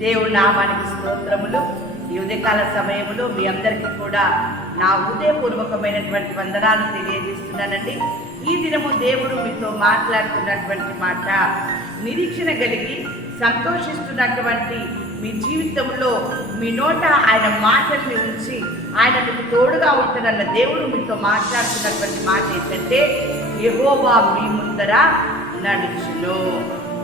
దేవుడి నామానికి స్తోత్రములు. ఈ ఉదయకాల సమయంలో మీ అందరికీ కూడా నా హృదయపూర్వకమైనటువంటి వందనాలు తెలియజేస్తున్నానండి. ఈ దినము దేవుడు మీతో మాట్లాడుతున్నటువంటి మాట నిరీక్షణ కలిగి సంతోషిస్తున్నటువంటి మీ జీవితంలో మీ నోట ఆయన మాటల్ని ఉంచి ఆయన మీకు తోడుగా ఉంటున్న దేవుడు మీతో మాట్లాడుతున్నటువంటి మాట ఏంటంటే యెహోవా మీ ముందర నడుచును.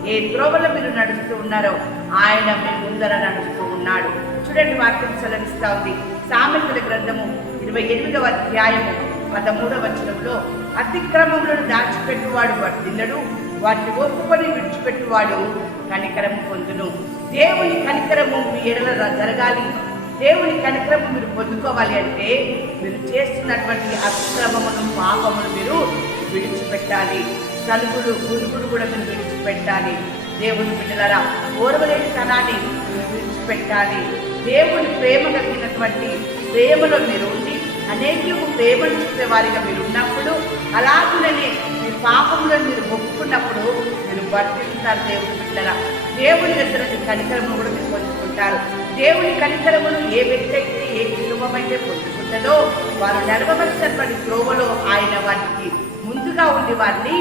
ఏ త్రోవలో మీరు నడుస్తూ ఉన్నారో ఆయన మీ ముందర నడుస్తూ ఉన్నాడు. చూడండి వాక్యం సెలవిస్తా ఉంది. సామెతల గ్రంథము ఇరవై ఎనిమిదవ అధ్యాయము పదమూడవ వచనంలో అతిక్రమములను దాచిపెట్టువాడు వర్తిల్లడు వాటిని ఒప్పుకొని విడిచిపెట్టువాడు కనికరము పొందును. దేవుని కనికరము మీ ఎడల జరగాలి. దేవుని కనికరము మీరు పొందుకోవాలి అంటే మీరు చేస్తున్నటువంటి అతిక్రమమును పాపమును మీరు విడిచిపెట్టాలి. సలుగులు గురుగులు కూడా మీరు విడిచిపెట్టాలి. దేవుని బిడ్డలరా ఓర్వలేని తనాన్ని విడిచిపెట్టాలి. దేవుని ప్రేమ కలిగినటువంటి ప్రేమలో మీరు ఉండి అనేకము ప్రేమను చూసే వారిగా మీరు ఉన్నప్పుడు అలాగుననే మీ పాపంలో మీరు మొక్కుకున్నప్పుడు మీరు వర్తిస్తారు దేవుని బిడ్డలారా. దేవుని దగ్గర కనికరము కూడా మీరు పొందుకుంటారు. దేవుని కనికరమును ఏ వ్యక్తి అయితే ఏ కుటుంబం అయితే పొందుకుంటుందో వారు నడవవలసినటువంటి త్రోవలో ఆయన వారికి ముందుగా ఉండి వారిని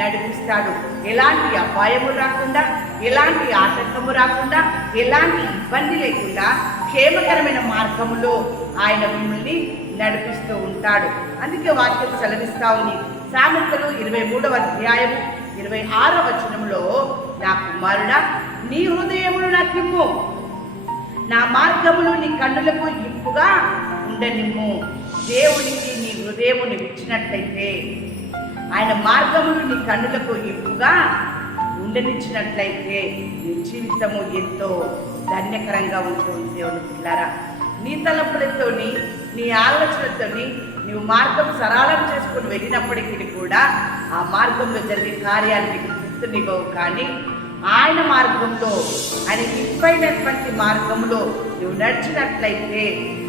నడిపిస్తాడు. ఎలాంటి అపాయము రాకుండా ఎలాంటి ఆటంకము రాకుండా ఎలాంటి ఇబ్బంది లేకుండా క్షేమకరమైన మార్గములో ఆయన మిమ్మల్ని నడిపిస్తూ ఉంటాడు. అందుకే వాక్యం సెలవిస్తా ఉంది. సామెతలు ఇరవై మూడవ అధ్యాయము ఇరవై ఆరవ వచనంలో నా కుమారుడా నీ హృదయమును నాకిమ్ము. నా మార్గములు నీ కన్నులకు ఇంపుగా ఉండనిమ్ము. దేవునికి నీ హృదయమును ఇచ్చినట్లయితే ఆయన మార్గమును నీ కన్నులకు ఎక్కువగా ఉండనిచ్చినట్లయితే నీ జీవితము ఎంతో ధన్యకరంగా ఉంటుంది దేవుని పిల్లారా. నీ తలపులతోని నీ ఆలోచనతోని నీవు మార్గం సరళం చేసుకుని వెళ్ళినప్పటికీ కూడా ఆ మార్గంలో జరిగే కార్యాన్ని నీకు గుర్తునివ్వవు కానీ ఆయన మార్గంలో ఆయన ఇప్పైనటువంటి మార్గంలో నువ్వు నడిచినట్లయితే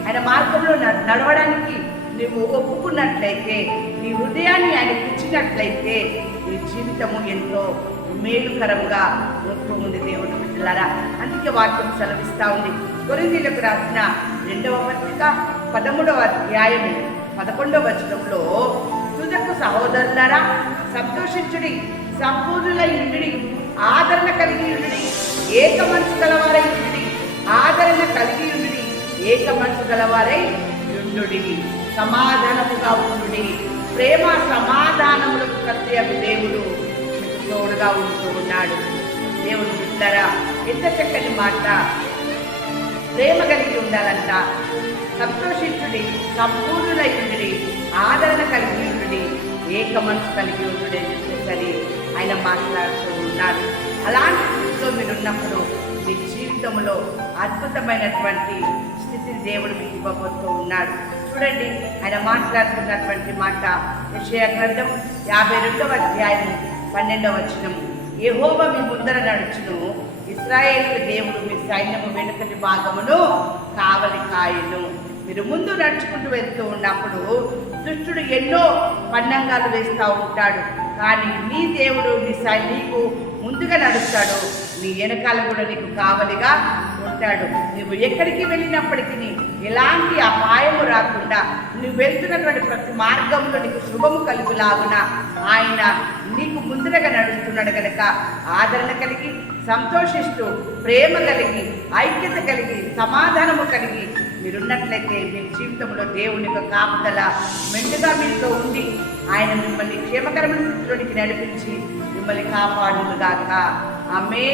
ఆయన మార్గంలో న- నడవడానికి నువ్వు ఒప్పుకున్నట్లయితే నీ హృదయాన్ని ఆయనకి ఇచ్చినట్లయితే నీ జీవితము ఎంతో మేలుకరంగా ఉంటూ ఉంది దేవుని బిడ్డలారా. అందుకే వాక్యం సెలవిస్తూ ఉంది. కొరిందీలకు రాసిన రెండవ పత్రిక పదమూడవ అధ్యాయము పదకొండవ వచనంలో తుదకు సహోదరులారా సంతోషించుడి సంపూర్ణుల ఉండి ఆదరణ కలిగి ఉండి ఏక మనసు గలవారై ఉండి ఆదరణ కలిగి ఉండి ఏక మనసు గలవారై ఉండు సమాధానముగా ఉండి ప్రేమ సమాధానములకు ప్రత్యేక దేవుడు మీకు తోడుగా ఉంటూ ఉన్నాడు. దేవుడు బిడ్డరా ఎంత చక్కని మాట. ప్రేమ కలిగి ఉండాలంట. సంతోషించుడి సంపూర్ణులైండి ఆదరణ కలిగి ఉండి ఏక మనసు కలిగి ఉండి చెప్పేసరి ఆయన మాట్లాడుతూ ఉన్నాడు. అలాంటి స్థితిలో మీరు ఉన్నప్పుడు మీ జీవితంలో అద్భుతమైనటువంటి స్థితిని దేవుడు మీకు ఇవ్వబోతూ ఉన్నాడు. చూడండి. ఆయన మాట్లాడుతున్నటువంటి మాట. విషయ గ్రంథం యాభై రెండవ అధ్యాయం పన్నెండవ వచనం ఏహోబ మీ ముందర నడుచును. ఇస్రాయేల్ దేవుడు మీ సైన్యము వెనుకటి భాగమును కావలి కాయను. మీరు ముందు నడుచుకుంటూ వెళ్తూ ఉన్నప్పుడు దుష్టుడు ఎన్నో పన్నంగాలు వేస్తూ ఉంటాడు. కానీ నీ దేవుడు నీ సై నీకు ముందుగా నడుస్తాడు. నీ వెనకాల కూడా నీకు కావలిగా ఉంటాడు. నువ్వు ఎక్కడికి వెళ్ళినప్పటికీ ఎలాంటి అపాయము రాకుండా నువ్వు వెళ్తున్నటువంటి ప్రతి మార్గంలో నీకు శుభము కలుగులాగున ఆయన నీకు ముందరగా నడుస్తున్నాడు కనుక ఆదరణ కలిగి సంతోషిస్తూ ప్రేమ కలిగి ఐక్యత కలిగి సమాధానము కలిగి మీరున్నట్లయితే మీ జీవితంలో దేవుని యొక్క కాపుదల మెండుగా మీతో ఉండి ఆయన మిమ్మల్ని క్షేమకరమైన స్థితిలోనికి నడిపించి మిమ్మల్ని కాపాడుగాక ఆమె